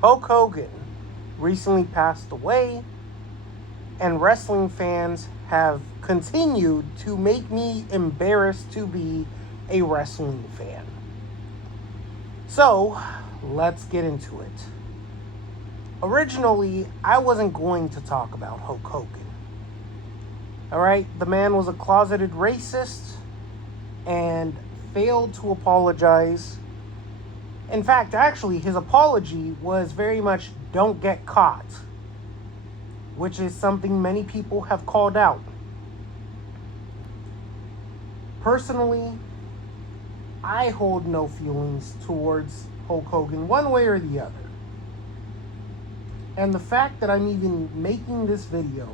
Hulk Hogan recently passed away, and wrestling fans have continued to make me embarrassed to be a wrestling fan. So, let's get into it. Originally, I wasn't going to talk about Hulk Hogan. Alright, the man was a closeted racist and failed to apologize. In fact, actually, his apology was very much "don't get caught," which is something many people have called out. Personally, I hold no feelings towards Hulk Hogan one way or the other. And the fact that I'm even making this video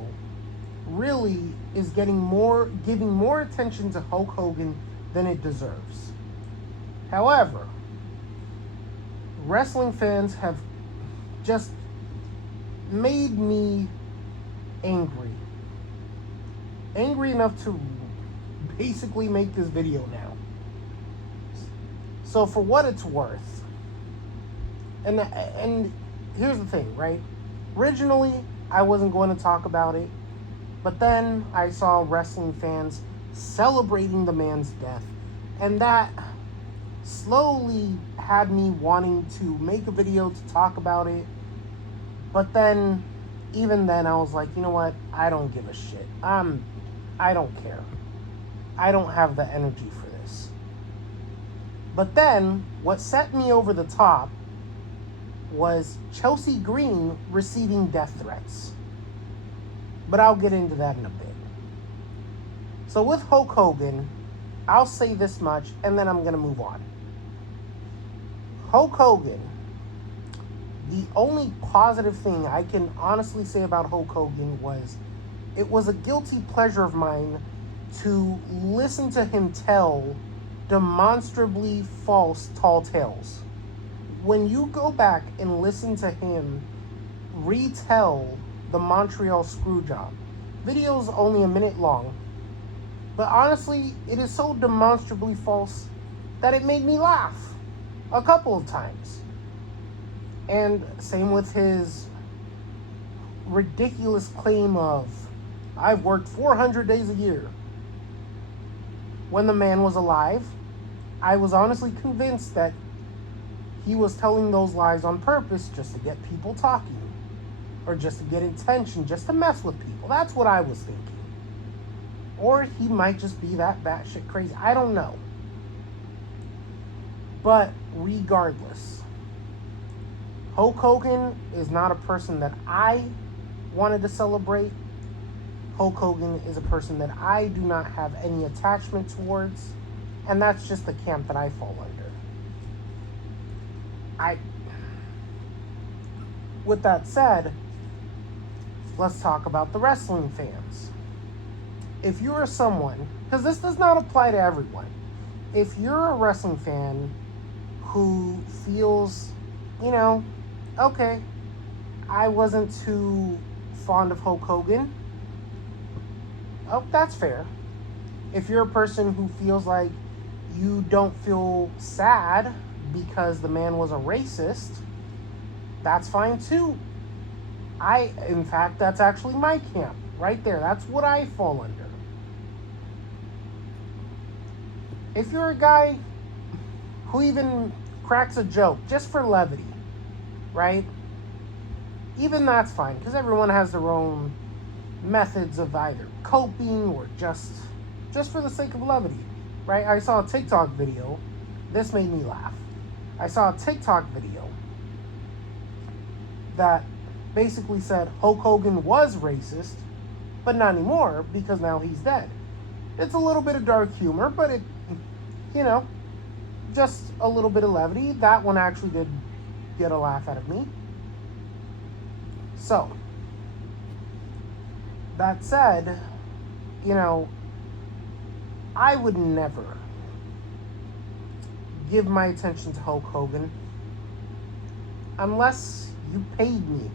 really is giving more attention to Hulk Hogan than it deserves. However, wrestling fans have just made me angry. Angry enough to basically make this video now. So for what it's worth, and here's the thing, right? Originally, I wasn't going to talk about it, but then I saw wrestling fans celebrating the man's death, and that slowly had me wanting to make a video to talk about it. But then, even then, I was like, you know what? I don't give a shit. I don't care. I don't have the energy for this. But then, what set me over the top was Chelsea Green receiving death threats. But I'll get into that in a bit. So with Hulk Hogan, I'll say this much, and then I'm going to move on. Hulk Hogan, the only positive thing I can honestly say about Hulk Hogan was it was a guilty pleasure of mine to listen to him tell demonstrably false tall tales. When you go back and listen to him retell the Montreal Screwjob, video's only a minute long, but honestly, it is so demonstrably false that it made me laugh a couple of times. And same with his ridiculous claim of, I've worked 400 days a year. When the man was alive, I was honestly convinced that he was telling those lies on purpose just to get people talking, or just to get attention, just to mess with people. That's what I was thinking. Or he might just be that batshit crazy. I don't know. But regardless, Hulk Hogan is not a person that I wanted to celebrate. Hulk Hogan is a person that I do not have any attachment towards. And that's just the camp that I fall under. With that said, let's talk about the wrestling fans. If you're someone, because this does not apply to everyone, if you're a wrestling fan who feels, okay, I wasn't too fond of Hulk Hogan, oh, that's fair. If you're a person who feels like you don't feel sad because the man was a racist, that's fine too. In fact, that's actually my camp right there. That's what I fall under. If you're a guy who even cracks a joke just for levity, right? Even that's fine, because everyone has their own methods of either coping or just for the sake of levity, right? I saw a TikTok video. This made me laugh. I saw a TikTok video that basically said Hulk Hogan was racist, but not anymore because now he's dead. It's a little bit of dark humor, but it, just a little bit of levity. That one actually did get a laugh out of me. So, that said, I would never give my attention to Hulk Hogan unless you paid me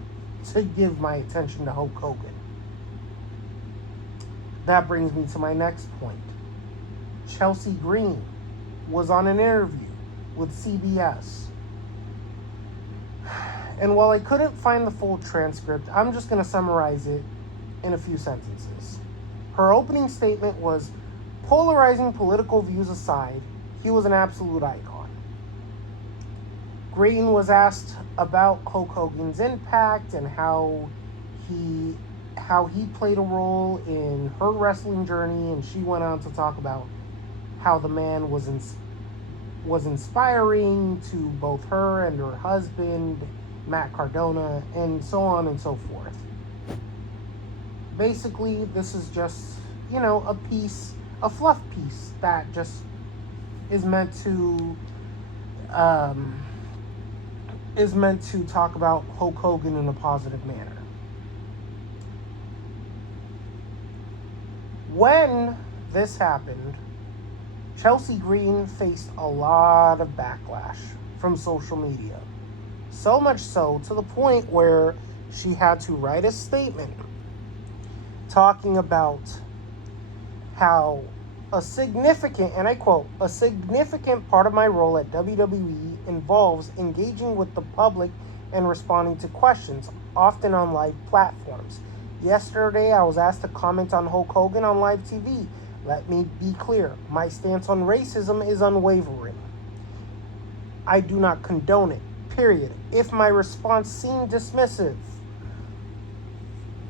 to give my attention to Hulk Hogan. That brings me to my next point. Chelsea Green was on an interview with CBS. And while I couldn't find the full transcript, I'm just going to summarize it in a few sentences. Her opening statement was, polarizing political views aside, he was an absolute icon. Green was asked about Hulk Hogan's impact and how he played a role in her wrestling journey, and she went on to talk about how the man was inspiring to both her and her husband, Matt Cardona, and so on and so forth. Basically, this is just, a fluff piece that just is meant to talk about Hulk Hogan in a positive manner. When this happened, Chelsea Green faced a lot of backlash from social media. So much so to the point where she had to write a statement talking about how a significant, and I quote, a significant part of my role at WWE involves engaging with the public and responding to questions, often on live platforms. Yesterday, I was asked to comment on Hulk Hogan on live TV. Let me be clear, my stance on racism is unwavering. I do not condone it, period. If my response seemed dismissive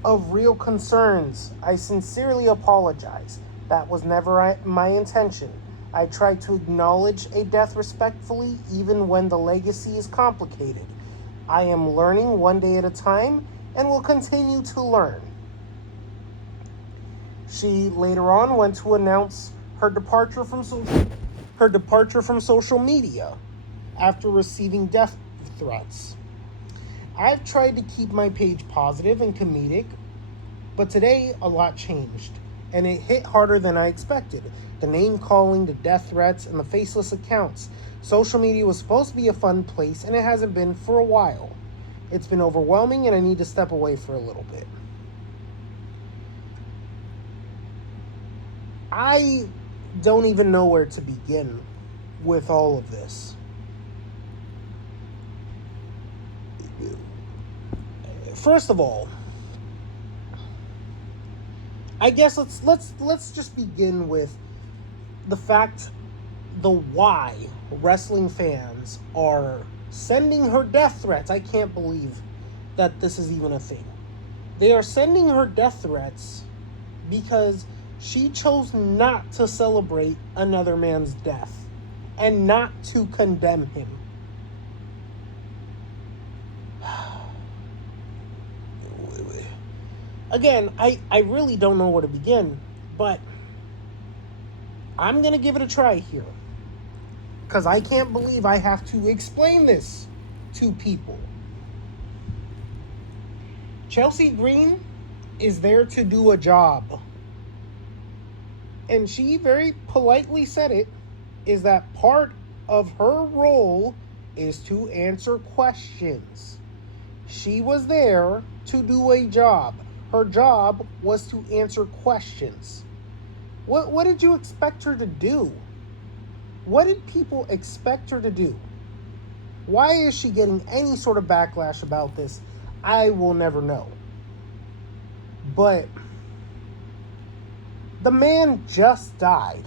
of real concerns, I sincerely apologize. That was never my intention. I try to acknowledge a death respectfully, even when the legacy is complicated. I am learning one day at a time and will continue to learn. She later on went to announce her departure from social media after receiving death threats. I've tried to keep my page positive and comedic, but today a lot changed, and it hit harder than I expected. The name calling, the death threats, and the faceless accounts. Social media was supposed to be a fun place, and it hasn't been for a while. It's been overwhelming, and I need to step away for a little bit. I don't even know where to begin with all of this. First of all, I guess let's just begin with the fact, the why wrestling fans are sending her death threats. I can't believe that this is even a thing. They are sending her death threats because she chose not to celebrate another man's death and not to condemn him. Again, I really don't know where to begin, but I'm going to give it a try here, because I can't believe I have to explain this to people. Chelsea Green is there to do a job. And she very politely said it, is that part of her role is to answer questions. She was there to do a job. Her job was to answer questions. What did you expect her to do? What did people expect her to do? Why is she getting any sort of backlash about this? I will never know. But the man just died.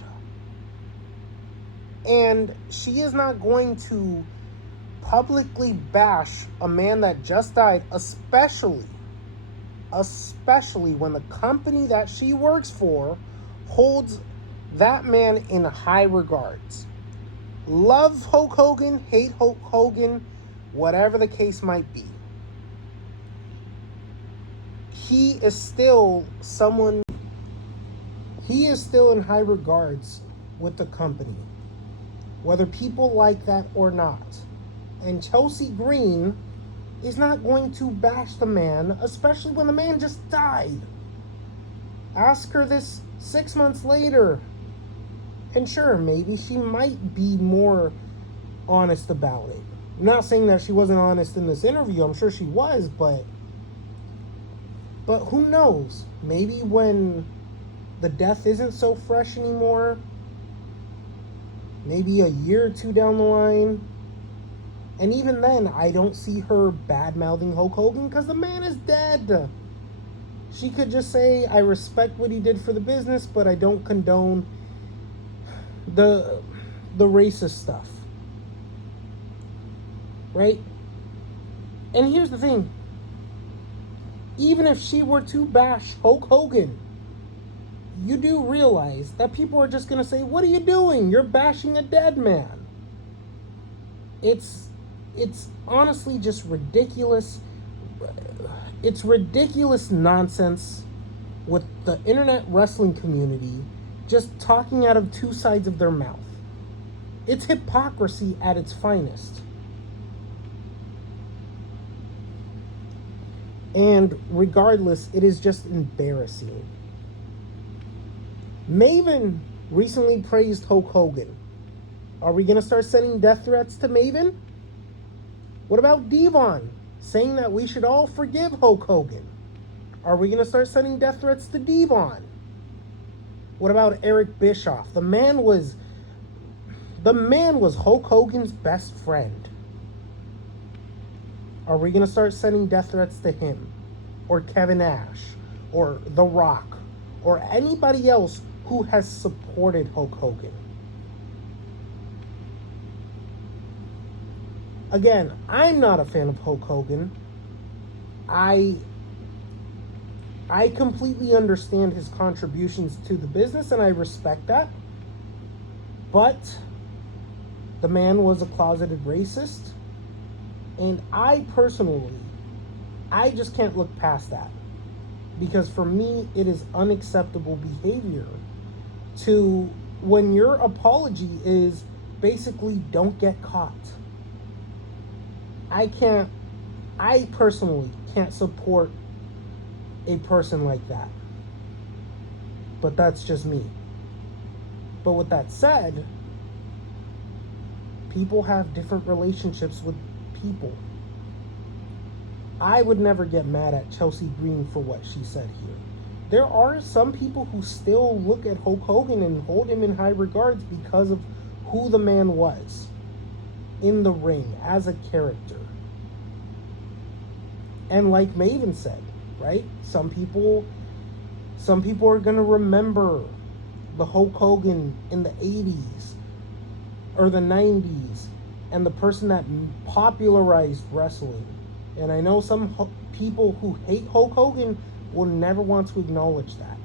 And she is not going to publicly bash a man that just died, especially when the company that she works for holds that man in high regards. Love Hulk Hogan, hate Hulk Hogan, whatever the case might be. He is still in high regards with the company, whether people like that or not. And Chelsea Green is not going to bash the man, especially when the man just died. Ask her this 6 months later, and sure, maybe she might be more honest about it. I'm not saying that she wasn't honest in this interview. I'm sure she was, but who knows? Maybe when the death isn't so fresh anymore, maybe a year or two down the line. And even then, I don't see her bad-mouthing Hulk Hogan because the man is dead. She could just say, I respect what he did for the business, but I don't condone the racist stuff. Right? And here's the thing. Even if she were to bash Hulk Hogan, you do realize that people are just going to say, what are you doing? You're bashing a dead man. It's honestly just ridiculous. It's ridiculous nonsense with the internet wrestling community just talking out of two sides of their mouth. It's hypocrisy at its finest. And regardless, it is just embarrassing. Maven recently praised Hulk Hogan. Are we going to start sending death threats to Maven? What about Devon saying that we should all forgive Hulk Hogan? Are we going to start sending death threats to Devon? What about Eric Bischoff? The man was Hulk Hogan's best friend. Are we going to start sending death threats to him? Or Kevin Nash? Or The Rock? Or anybody else who has supported Hulk Hogan? Again, I'm not a fan of Hulk Hogan. I completely understand his contributions to the business, and I respect that. But the man was a closeted racist. And I personally, I just can't look past that. Because for me, it is unacceptable behavior to, when your apology is basically don't get caught. I personally can't support a person like that. But that's just me. But with that said, people have different relationships with people. I would never get mad at Chelsea Green for what she said here. There are some people who still look at Hulk Hogan and hold him in high regards because of who the man was in the ring as a character. And like Maven said, right? Some people are going to remember the Hulk Hogan in the 80s or the 90s and the person that popularized wrestling. And I know some people who hate Hulk Hogan will never want to acknowledge that.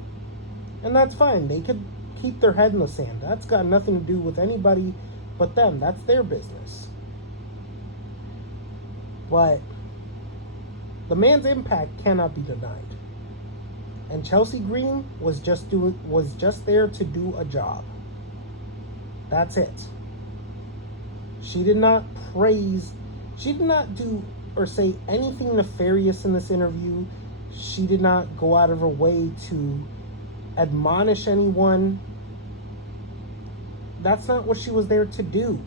And that's fine. They could keep their head in the sand. That's got nothing to do with anybody but them. That's their business. But the man's impact cannot be denied. And Chelsea Green was just there to do a job. That's it. She did not do or say anything nefarious in this interview. She did not go out of her way to admonish anyone. That's not what she was there to do.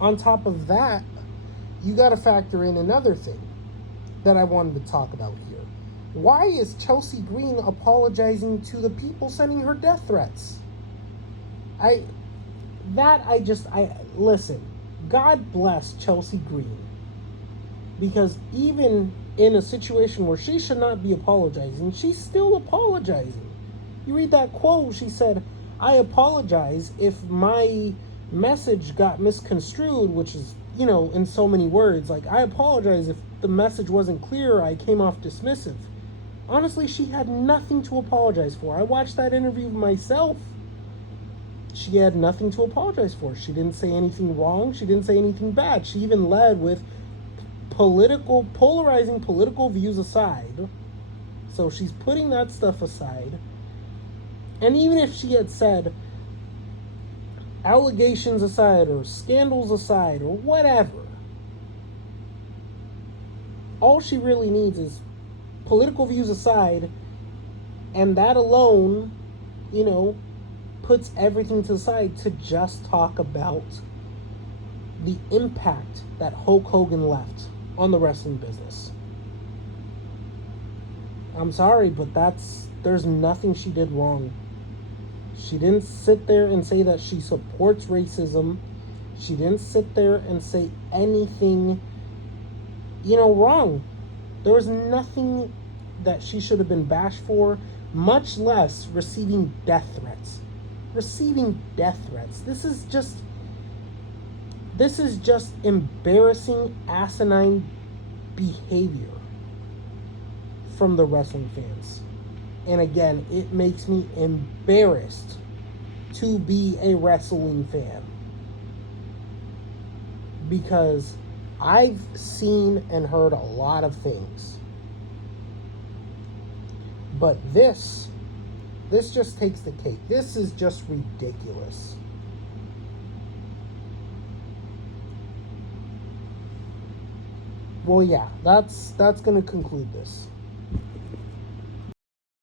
On top of that, you got to factor in another thing that I wanted to talk about here. Why is Chelsea Green apologizing to the people sending her death threats? Listen, God bless Chelsea Green. Because even in a situation where she should not be apologizing, she's still apologizing. You read that quote, she said, I apologize if my message got misconstrued, which is, in so many words. Like, I apologize if the message wasn't clear, I came off dismissive. Honestly, she had nothing to apologize for. I watched that interview myself. She had nothing to apologize for. She didn't say anything wrong. She didn't say anything bad. She even led with polarizing political views aside. So she's putting that stuff aside. And even if she had said allegations aside or scandals aside or whatever, all she really needs is political views aside, and that alone, puts everything to the side to just talk about the impact that Hulk Hogan left on the wrestling business. I'm sorry, but there's nothing she did wrong. She didn't sit there and say that she supports racism. She didn't sit there and say anything, wrong. There was nothing that she should have been bashed for, much less receiving death threats. Receiving death threats. This is just embarrassing, asinine behavior from the wrestling fans. And again, it makes me embarrassed to be a wrestling fan, because I've seen and heard a lot of things. But this just takes the cake. This is just ridiculous. Well, yeah, that's going to conclude this.